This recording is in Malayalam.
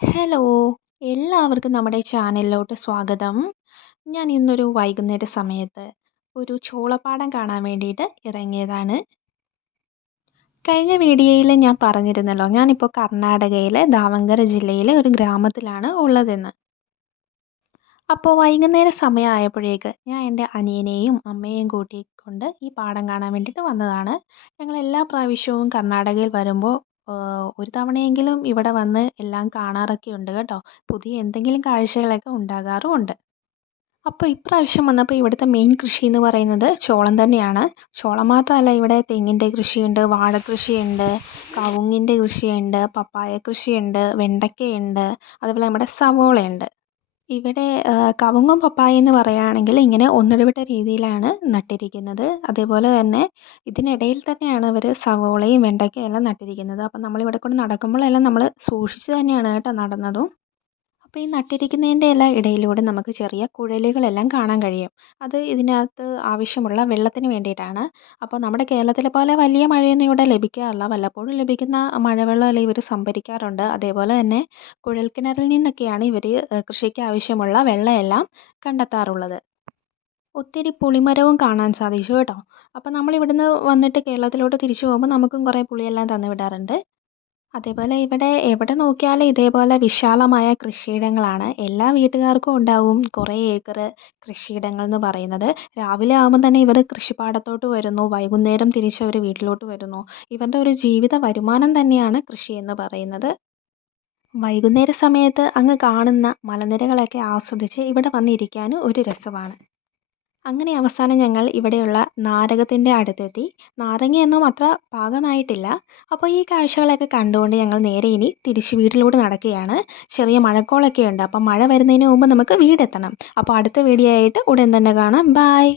ഹലോ എല്ലാവർക്കും നമ്മുടെ ചാനലിലോട്ട് സ്വാഗതം. ഞാൻ ഇന്നൊരു വൈകുന്നേര സമയത്ത് ഒരു ചോളപ്പാടം കാണാൻ വേണ്ടിയിട്ട് ഇറങ്ങിയതാണ്. കഴിഞ്ഞ വീഡിയോയിൽ ഞാൻ പറഞ്ഞിരുന്നല്ലോ ഞാനിപ്പോൾ കർണാടകയിലെ ദാവങ്കര ജില്ലയിലെ ഒരു ഗ്രാമത്തിലാണ് ഉള്ളതെന്ന്. അപ്പോൾ വൈകുന്നേര സമയമായപ്പോഴേക്ക് ഞാൻ എന്റെ അനിയനെയും അമ്മയെയും കൂട്ടിക്കൊണ്ട് ഈ പാടം കാണാൻ വേണ്ടിയിട്ട് വന്നതാണ്. ഞങ്ങൾ എല്ലാ പ്രാവശ്യവും കർണാടകയിൽ വരുമ്പോൾ ഒരു തവണയെങ്കിലും ഇവിടെ വന്ന് എല്ലാം കാണാറൊക്കെ ഉണ്ട് കേട്ടോ. പുതിയ എന്തെങ്കിലും കാഴ്ചകളൊക്കെ ഉണ്ടാകാറും ഉണ്ട് അപ്പോൾ ഇപ്രാവശ്യം വന്നപ്പോൾ ഇവിടുത്തെ മെയിൻ കൃഷി എന്ന് പറയുന്നത് ചോളം തന്നെയാണ്. ചോളം മാത്രമല്ല ഇവിടെ തെങ്ങിന്റെ കൃഷിയുണ്ട് വാഴ കൃഷിയുണ്ട് കവുങ്ങിന്റെ കൃഷിയുണ്ട് പപ്പായ കൃഷിയുണ്ട് വെണ്ടയ്ക്കയുണ്ട് അതുപോലെ നമ്മുടെ സവോളയുണ്ട്. ഇവിടെ കവുങ്ങും പപ്പായ എന്ന് പറയുകയാണെങ്കിൽ ഇങ്ങനെ ഒന്നിടവിട്ട രീതിയിലാണ് നട്ടിരിക്കുന്നത്. അതേപോലെ തന്നെ ഇതിനിടയിൽ തന്നെയാണ് അവർ സവോളയും വെണ്ടയ്ക്കയും എല്ലാം നട്ടിരിക്കുന്നത്. അപ്പം നമ്മളിവിടെ കൂടെ നടക്കുമ്പോഴെല്ലാം നമ്മൾ സൂക്ഷിച്ച് തന്നെയാണ് കേട്ടോ നടന്നതും. അപ്പോൾ ഈ നട്ടിരിക്കുന്നതിന്റെ എല്ലാം ഇടയിലൂടെ നമുക്ക് ചെറിയ കുഴലുകളെല്ലാം കാണാൻ കഴിയും. അത് ഇതിനകത്ത് ആവശ്യമുള്ള വെള്ളത്തിന് വേണ്ടിയിട്ടാണ്. അപ്പോൾ നമ്മുടെ കേരളത്തിലെ പോലെ വലിയ മഴയൊന്നും ഇവിടെ ലഭിക്കാറില്ല. വല്ലപ്പോഴും ലഭിക്കുന്ന മഴവെള്ളം മഴവെള്ളമെല്ലാം ഇവർ സംഭരിക്കാറുണ്ട്. അതേപോലെ തന്നെ കുഴൽക്കിണറിൽ നിന്നൊക്കെയാണ് ഇവർ കൃഷിക്ക് ആവശ്യമുള്ള വെള്ളമെല്ലാം കണ്ടെത്താറുള്ളത്. ഒത്തിരി പുളിമരവും കാണാൻ സാധിച്ചു കേട്ടോ. അപ്പോൾ നമ്മൾ ഇവിടുന്ന് വന്നിട്ട് കേരളത്തിലോട്ട് തിരിച്ചു പോകുമ്പോൾ നമുക്കും കുറേ പുളിയെല്ലാം തന്നു വിടാറുണ്ട്. അതേപോലെ ഇവിടെ എവിടെ നോക്കിയാലും ഇതേപോലെ വിശാലമായ കൃഷിയിടങ്ങളാണ്. എല്ലാ വീട്ടുകാർക്കും ഉണ്ടാവും കുറേ ഏക്കർ കൃഷിയിടങ്ങൾ എന്ന് പറയുന്നത്. രാവിലെ ആകുമ്പോൾ തന്നെ ഇവർ കൃഷിപ്പാടത്തോട്ട് വരുന്നു വൈകുന്നേരം തിരിച്ച് അവർ വീട്ടിലോട്ട് വരുന്നു. ഇവരുടെ ഒരു ജീവിത വരുമാനം തന്നെയാണ് കൃഷി എന്ന് പറയുന്നത്. വൈകുന്നേര സമയത്ത് അങ്ങ് കാണുന്ന മലനിരകളൊക്കെ ആസ്വദിച്ച് ഇവിടെ വന്നിരിക്കാനും ഒരു രസമാണ്. അങ്ങനെ അവസാനം ഞങ്ങൾ ഇവിടെയുള്ള നാരകത്തിന്റെ അടുത്തെത്തി. നാരങ്ങയൊന്നും അത്ര പാകമായിട്ടില്ല. അപ്പോൾ ഈ കാഴ്ചകളൊക്കെ കണ്ടുകൊണ്ട് ഞങ്ങൾ നേരെ ഇനി തിരിച്ച് വീട്ടിലൂടെ നടക്കുകയാണ്. ചെറിയ മഴക്കോളൊക്കെ ഉണ്ട്. അപ്പോൾ മഴ വരുന്നതിന് മുമ്പ് നമുക്ക് വീടെത്തണം. അപ്പോൾ അടുത്ത വീഡിയോ ആയിട്ട് ഉടൻ തന്നെ കാണാം. ബായ്